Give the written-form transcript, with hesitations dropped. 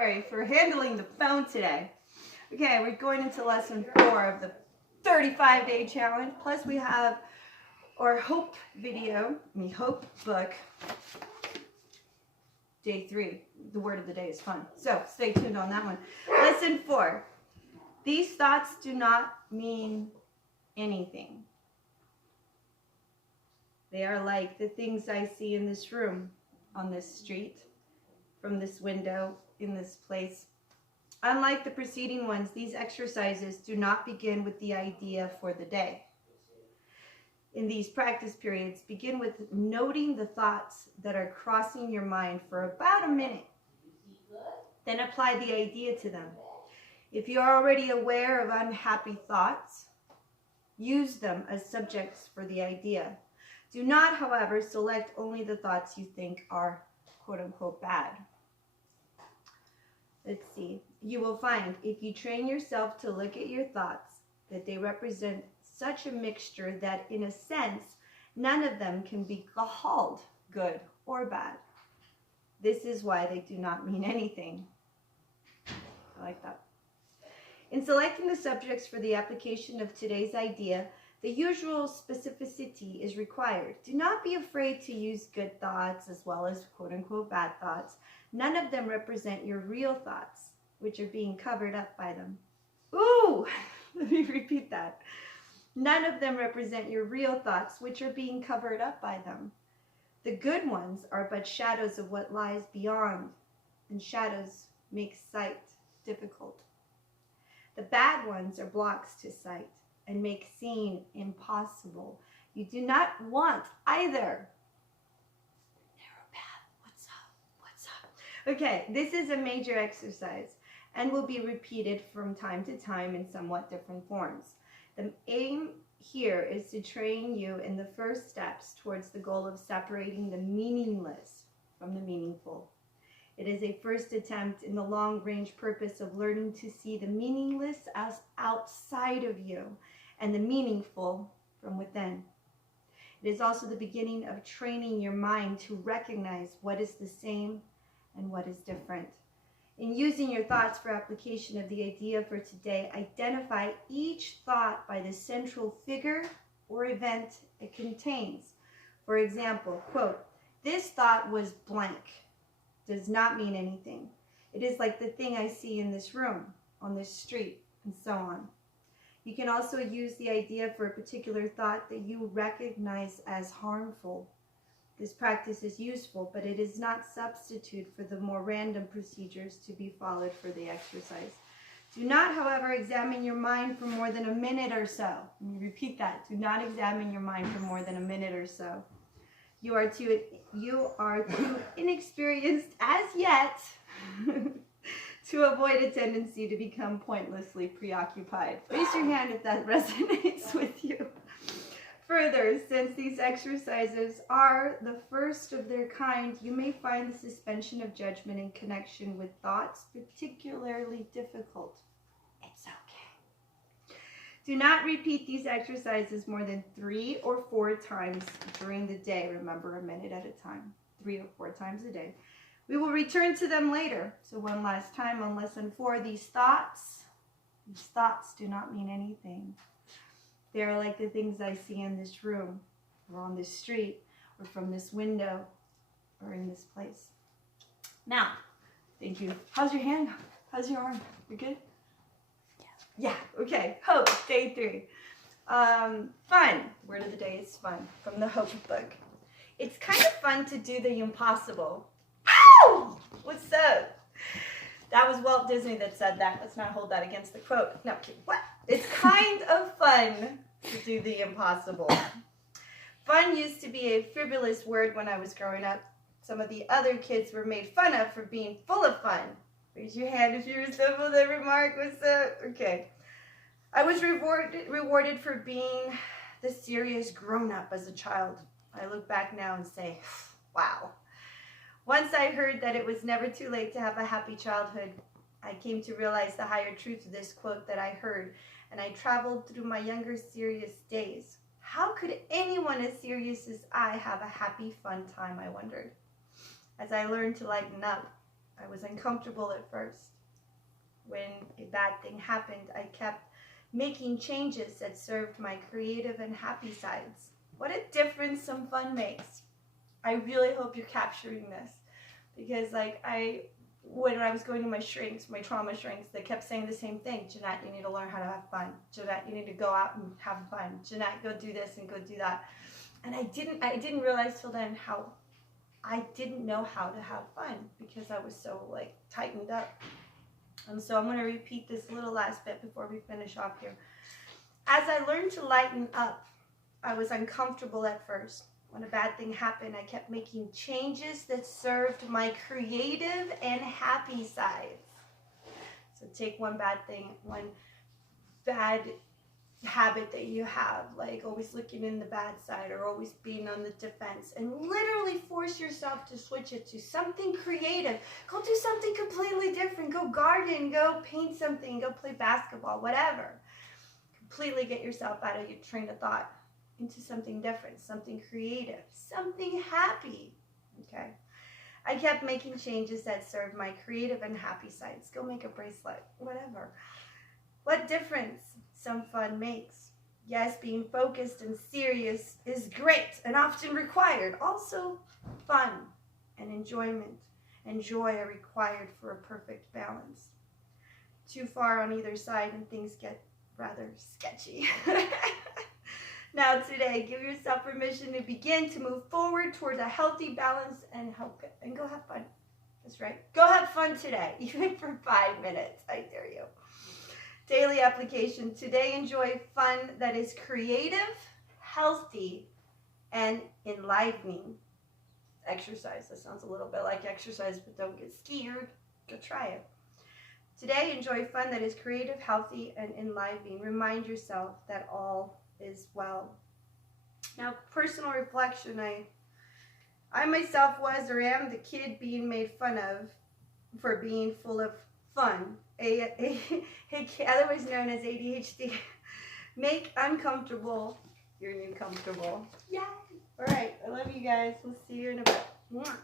Sorry for handling the phone today. Okay, we're going into lesson 4 of the 35-day challenge. Plus we have our hope hope book, day 3. The word of the day is fun. So stay tuned on that one. Lesson 4. These thoughts do not mean anything. They are like the things I see in this room, on this street, from this window, in this place. Unlike the preceding ones, these exercises do not begin with the idea for the day. In these practice periods, begin with noting the thoughts that are crossing your mind for about a minute. Then apply the idea to them. If you are already aware of unhappy thoughts, use them as subjects for the idea. Do not, however, select only the thoughts you think are quote-unquote bad. Let's see. You will find, if you train yourself to look at your thoughts, that they represent such a mixture that, in a sense, none of them can be called good or bad. This is why they do not mean anything. I like that. In selecting the subjects for the application of today's idea, the usual specificity is required. Do not be afraid to use good thoughts as well as quote-unquote bad thoughts. None of them represent your real thoughts, which are being covered up by them. Ooh, let me repeat that. None of them represent your real thoughts, which are being covered up by them. The good ones are but shadows of what lies beyond, and shadows make sight difficult. The bad ones are blocks to sight and make seeing impossible. You do not want either. Narrow path. What's up? Okay, this is a major exercise and will be repeated from time to time in somewhat different forms. The aim here is to train you in the first steps towards the goal of separating the meaningless from the meaningful. It is a first attempt in the long-range purpose of learning to see the meaningless as outside of you and the meaningful from within. It is also the beginning of training your mind to recognize what is the same and what is different. In using your thoughts for application of the idea for today, identify each thought by the central figure or event it contains. For example, quote, "This thought was blank," does not mean anything. It is like the thing I see in this room, on this street, and so on. You can also use the idea for a particular thought that you recognize as harmful. This practice is useful, but it is not substitute for the more random procedures to be followed for the exercise. Do not, however, examine your mind for more than a minute or so. Let me repeat that. Do not examine your mind for more than a minute or so. You are too inexperienced as yet to avoid a tendency to become pointlessly preoccupied. Raise your hand if that resonates with you. Further, since these exercises are the first of their kind, you may find the suspension of judgment in connection with thoughts particularly difficult. It's okay. Do not repeat these exercises more than 3 or 4 times during the day. Remember, a minute at a time. 3 or 4 times a day. We will return to them later. So one last time on lesson 4, these thoughts do not mean anything. They are like the things I see in this room, or on this street, or from this window, or in this place. Now, thank you. How's your hand? How's your arm? You good? Yeah, okay. Hope, day 3. Fun. Word of the day is fun, from the Hope book. It's kind of fun to do the impossible. Ow! What's up? That was Walt Disney that said that. Let's not hold that against the quote. No, what? It's kind of fun to do the impossible. Fun used to be a frivolous word when I was growing up. Some of the other kids were made fun of for being full of fun. Raise your hand if you resemble that remark. What's up? Okay. I was rewarded for being the serious grown-up as a child. I look back now and say, wow. Once I heard that it was never too late to have a happy childhood, I came to realize the higher truth of this quote that I heard, and I traveled through my younger serious days. How could anyone as serious as I have a happy, fun time, I wondered. As I learned to lighten up, I was uncomfortable at first. When a bad thing happened, I kept making changes that served my creative and happy sides. What a difference some fun makes. I really hope you're capturing this, because when I was going to my shrinks, my trauma shrinks, they kept saying the same thing. Jeanette, you need to learn how to have fun. Jeanette, you need to go out and have fun. Jeanette, go do this and go do that. And I didn't realize till then how I didn't know how to have fun, because I was so tightened up. And so I'm going to repeat this little last bit before we finish off here. As I learned to lighten up, I was uncomfortable at first. When a bad thing happened, I kept making changes that served my creative and happy sides. So take one bad thing, one bad habit that you have, like always looking in the bad side or always being on the defense, and literally force yourself to switch it to something creative. Go do something completely different. Go garden, go paint something, go play basketball, whatever. Completely get yourself out of your train of thought into something different, something creative, something happy. Okay. I kept making changes that served my creative and happy sides. Go make a bracelet, whatever. What difference some fun makes. Yes, being focused and serious is great and often required. Also, fun and enjoyment and joy are required for a perfect balance. Too far on either side and things get rather sketchy. Now today, give yourself permission to begin to move forward towards a healthy balance and go have fun. That's right. Go have fun today, even for 5 minutes. I dare you. Daily application. Today, enjoy fun that is creative, healthy, and enlivening. Exercise. That sounds a little bit like exercise, but don't get scared. Go try it. Today, enjoy fun that is creative, healthy, and enlivening. Remind yourself that all is well. Now, personal reflection. I myself was or am the kid being made fun of for being full of fun. Otherwise known as ADHD. Make uncomfortable your new comfortable. Yeah. All right. I love you guys. We'll see you in a bit. Mwah.